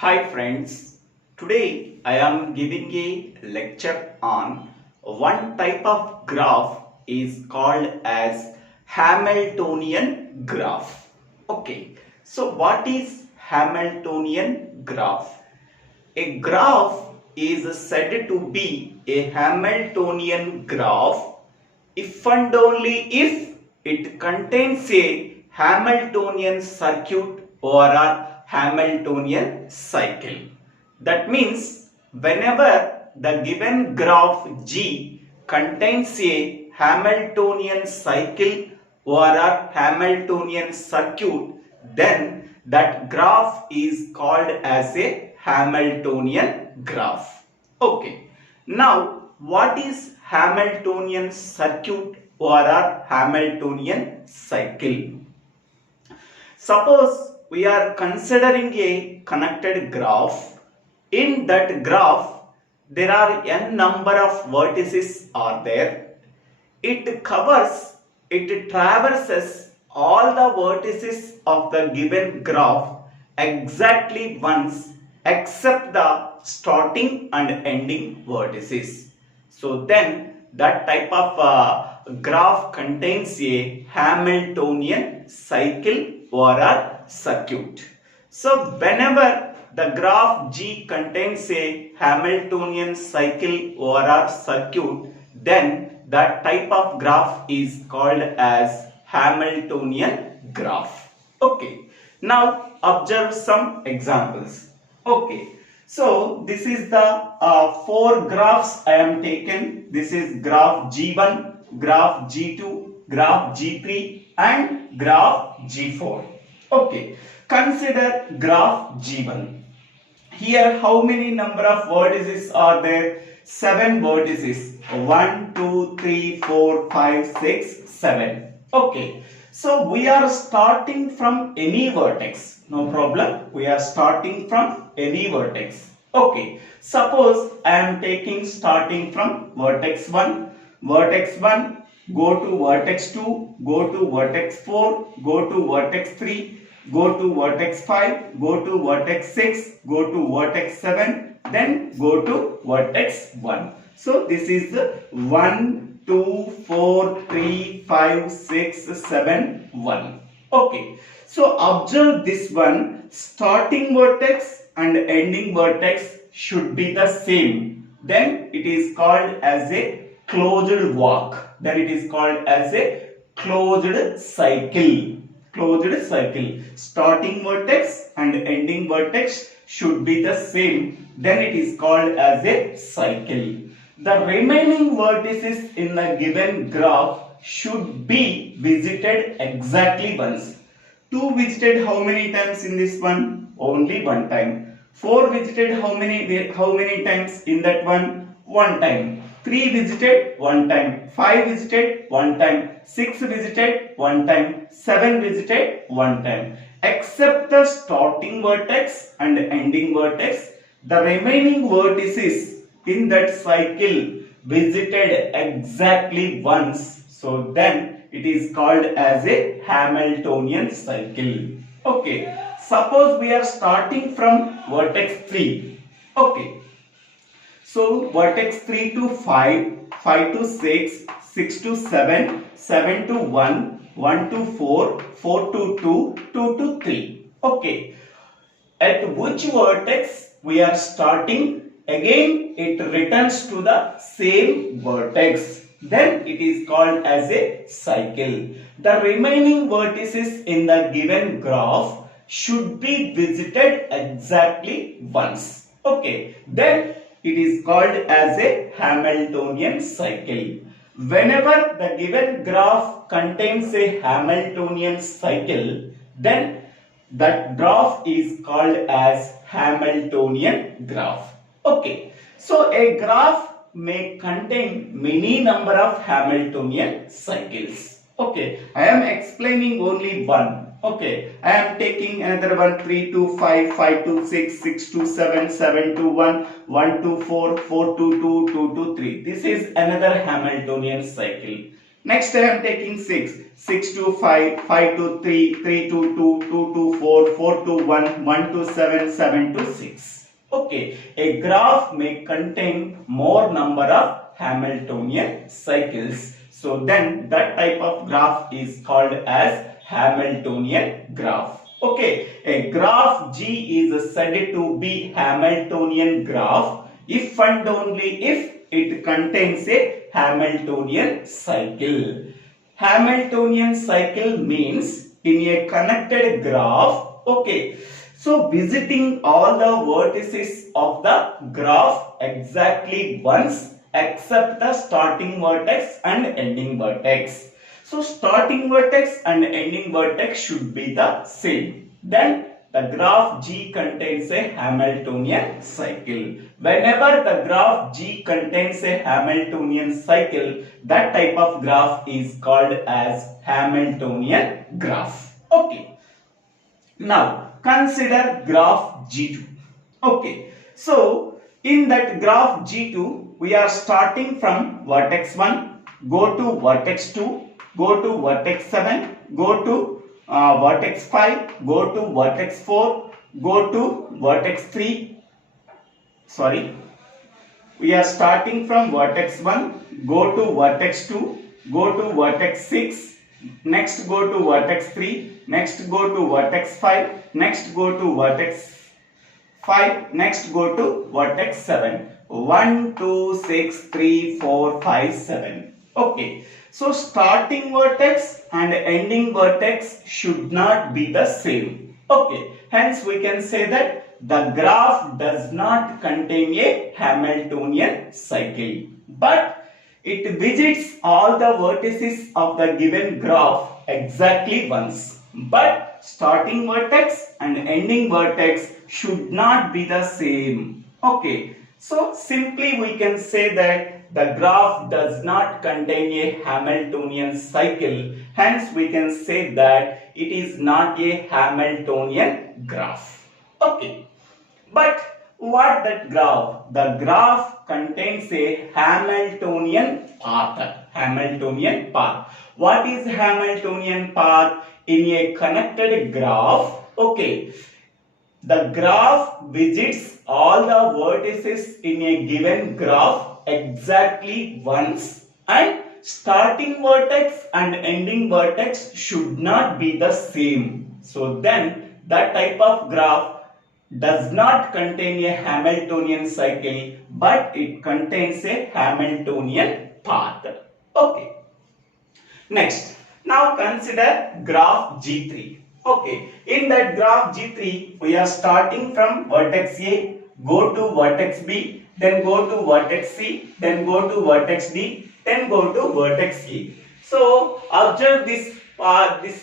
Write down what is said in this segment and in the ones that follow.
Hi friends, today I am giving a lecture on one type of graph is called as Hamiltonian graph. Okay, so what is Hamiltonian graph? A graph is said to be a Hamiltonian graph if and only if it contains a Hamiltonian circuit or a Hamiltonian cycle. That means whenever the given graph G contains a Hamiltonian cycle or a Hamiltonian circuit, then that graph is called as a Hamiltonian graph. Okay. Now, what is Hamiltonian circuit or a Hamiltonian cycle? Suppose we are considering a connected graph. In that graph, there are n number of vertices are there. It traverses all the vertices of the given graph exactly once except the starting and ending vertices. So then that type of graph contains a Hamiltonian cycle or a circuit. So whenever the graph G contains a Hamiltonian cycle or a circuit, then that type of graph is called as Hamiltonian graph. Okay. Now observe some examples. Okay. So this is the four graphs I am taken. This is graph G1, graph G2, graph G3 and graph G4. Okay. Consider graph G1. Here how many number of vertices are there? 7 vertices. 1, 2, 3, 4, 5, 6, 7. Okay. So we are starting from any vertex. No problem. We are starting from any vertex. Okay. Suppose I am taking starting from vertex 1. Vertex 1. Go to vertex 2. Go to vertex 4. Go to vertex 3. Go to vertex 5. Go to vertex 6. Go to vertex 7. Then go to vertex 1. So this is the 1, 2, 4, 3, 5, 6, 7, 1. Okay. So observe this one. Starting vertex and ending vertex should be the same. Then it is called as a closed walk. Then it is called as a closed cycle. Closed cycle. Starting vertex and ending vertex should be the same. Then it is called as a cycle. The remaining vertices in the given graph should be visited exactly once. 2 visited how many times in this one? Only one time. 4 visited how many times in that one? One time. 3 visited one time. 5 visited one time. 6 visited one time. 7 visited one time. Except the starting vertex and ending vertex, the remaining vertices in that cycle visited exactly once. So then it is called as a Hamiltonian cycle. Okay. Suppose we are starting from vertex 3. Okay. So vertex 3 to 5, 5 to 6, 6 to 7, 7 to 1, 1 to 4, 4 to 2, 2 to 3. Okay. At which vertex we are starting? Again it returns to the same vertex. Then it is called as a cycle. The remaining vertices in the given graph should be visited exactly once. Okay. Then it is called as a Hamiltonian cycle. Whenever the given graph contains a Hamiltonian cycle, then that graph is called as Hamiltonian graph. Okay. So a graph may contain many number of Hamiltonian cycles. Okay. I am explaining only one. Okay. I am taking another one. 3 to 5, 5 to 6, 6 to 7, 7 to 1, 1 to 4, 4 to 2, 2 to 3. This is another Hamiltonian cycle. Next I am taking 6. 6 to 5, 5 to 3, 3 to 2, 2 to 4, 4 to 1, 1 to 7, 7 to 6. Okay, a graph may contain more number of Hamiltonian cycles. So then that type of graph is called as Hamiltonian graph. Okay, a graph G is said to be Hamiltonian graph if and only if it contains a Hamiltonian cycle. Hamiltonian cycle means in a connected graph. Okay, so visiting all the vertices of the graph exactly once except the starting vertex and ending vertex. So starting vertex and ending vertex should be the same. Then the graph G contains a Hamiltonian cycle. Whenever the graph G contains a Hamiltonian cycle, that type of graph is called as Hamiltonian graph. Okay. Now consider graph G2. Okay. So in that graph G2, we are starting from vertex 1, go to vertex 2, go to vertex 7, go to vertex 5, go to vertex 4, go to vertex 3. Sorry. We are starting from vertex 1, go to vertex 2, go to vertex 6, next go to vertex 3, next go to vertex 5, next go to vertex 5, next go to vertex 7. 1, 2, 6, 3, 4, 5, 7. Okay. So starting vertex and ending vertex should not be the same. Okay. Hence we can say that the graph does not contain a Hamiltonian cycle, but it visits all the vertices of the given graph exactly once. But starting vertex and ending vertex should not be the same. Okay. So simply we can say that the graph does not contain a Hamiltonian cycle. Hence we can say that it is not a Hamiltonian graph. Okay. But what that graph? The graph contains a Hamiltonian path. Hamiltonian path. What is Hamiltonian path? In a connected graph, okay, the graph visits all the vertices in a given graph exactly once, and starting vertex and ending vertex should not be the same. So then that type of graph does not contain a Hamiltonian cycle, but it contains a Hamiltonian path. Okay. Next, now consider graph G3. Okay, in that graph G3, we are starting from vertex A, go to vertex B, then go to vertex C, then go to vertex D, then go to vertex E. So observe this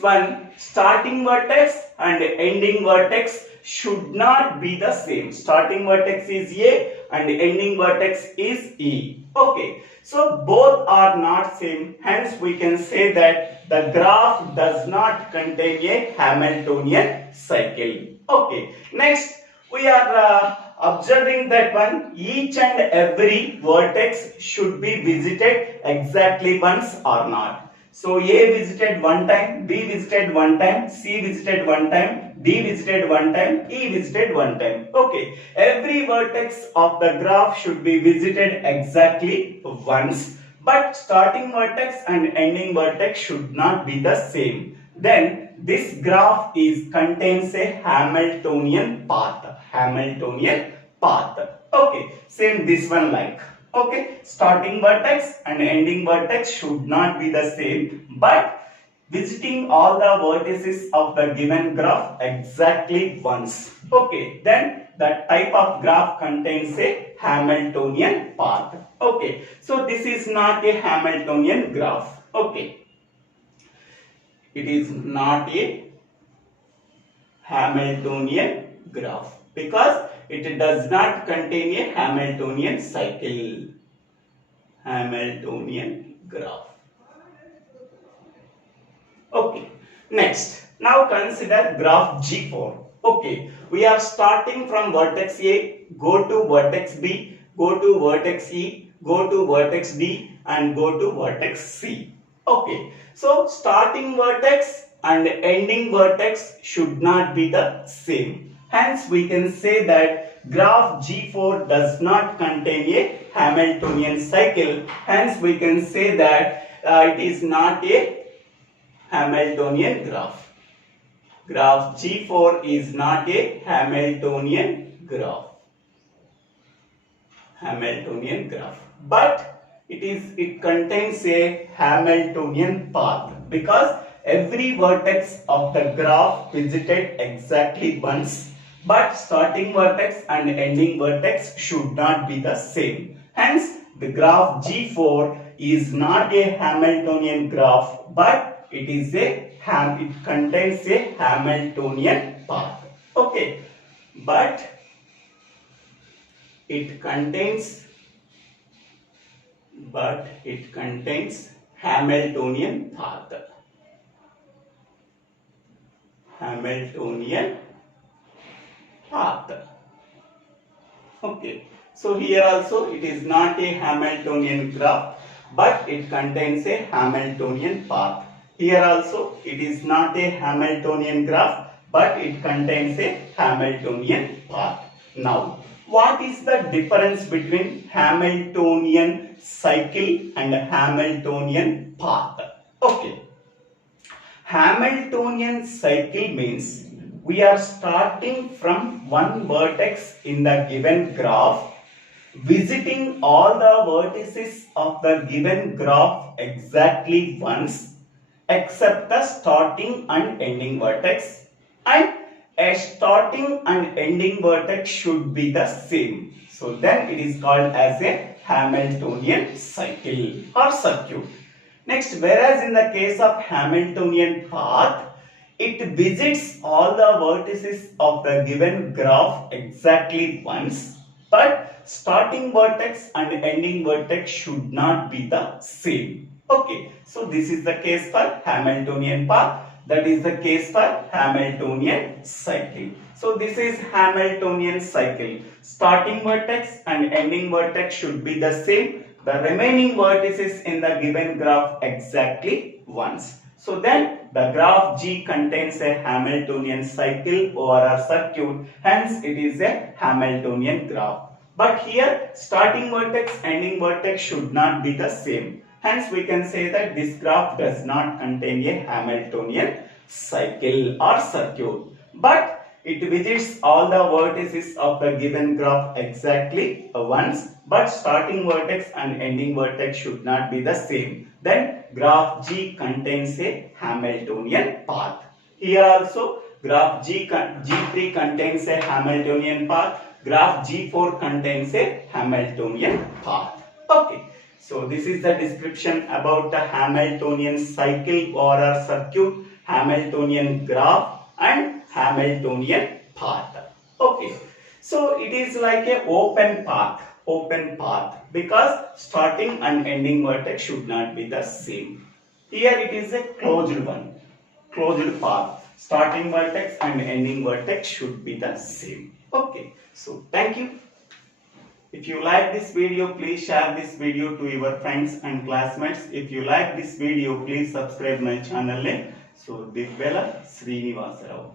one, starting vertex and ending vertex should not be the same. Starting vertex is A and ending vertex is E. Okay, so both are not same. Hence we can say that the graph does not contain a Hamiltonian cycle. Okay, next we are observing that one, each and every vertex should be visited exactly once or not. So A visited one time, B visited one time, C visited one time, D visited one time, E visited one time. Okay, every vertex of the graph should be visited exactly once, but starting vertex and ending vertex should not be the same. Then this graph contains a Hamiltonian path. Hamiltonian path. Okay, same this one like. Okay, starting vertex and ending vertex should not be the same, but visiting all the vertices of the given graph exactly once. Okay, then that type of graph contains a Hamiltonian path. Okay, so this is not a Hamiltonian graph. Okay, it is not a Hamiltonian graph because it does not contain a Hamiltonian cycle. Hamiltonian graph. Okay, next, now consider graph G4. Okay, we are starting from vertex A, go to vertex B, go to vertex E, go to vertex D and go to vertex C. Okay, so starting vertex and ending vertex should not be the same. Hence, we can say that graph G4 does not contain a Hamiltonian cycle. Hence, we can say that it is not a Hamiltonian graph. Graph G4 is not a Hamiltonian graph. Hamiltonian graph. But it contains a Hamiltonian path because every vertex of the graph visited exactly once, but starting vertex and ending vertex should not be the same. Hence, the graph G4 is not a Hamiltonian graph, but it contains a Hamiltonian path. Okay, but it contains Hamiltonian path. Hamiltonian path. Okay. So here also it is not a Hamiltonian graph, but it contains a Hamiltonian path. Here also it is not a Hamiltonian graph, but it contains a Hamiltonian path. Now, what is the difference between Hamiltonian cycle and Hamiltonian path? Okay. Hamiltonian cycle means we are starting from one vertex in the given graph, visiting all the vertices of the given graph exactly once, except the starting and ending vertex, and a starting and ending vertex should be the same. So then it is called as a Hamiltonian cycle or circuit. Next, whereas in the case of Hamiltonian path, it visits all the vertices of the given graph exactly once, but starting vertex and ending vertex should not be the same. Okay, so this is the case for Hamiltonian path. That is the case for Hamiltonian cycle. So this is Hamiltonian cycle. Starting vertex and ending vertex should be the same. The remaining vertices in the given graph exactly once. So then the graph G contains a Hamiltonian cycle or circuit. Hence it is a Hamiltonian graph. But here starting vertex, ending vertex should not be the same. Hence we can say that this graph does not contain a Hamiltonian cycle or circuit. But it visits all the vertices of the given graph exactly once, but starting vertex and ending vertex should not be the same. Then graph G contains a Hamiltonian path. Here also graph G3 contains a Hamiltonian path. Graph G4 contains a Hamiltonian path. Okay. So this is the description about the Hamiltonian cycle or circuit, Hamiltonian graph and Hamiltonian path. Okay. So it is like a open path because starting and ending vertex should not be the same. Here it is a closed path. Starting vertex and ending vertex should be the same. Okay. So thank you. If you like this video, please share this video to your friends and classmates. If you like this video, please subscribe my channel name. So Divvela Srinivasa.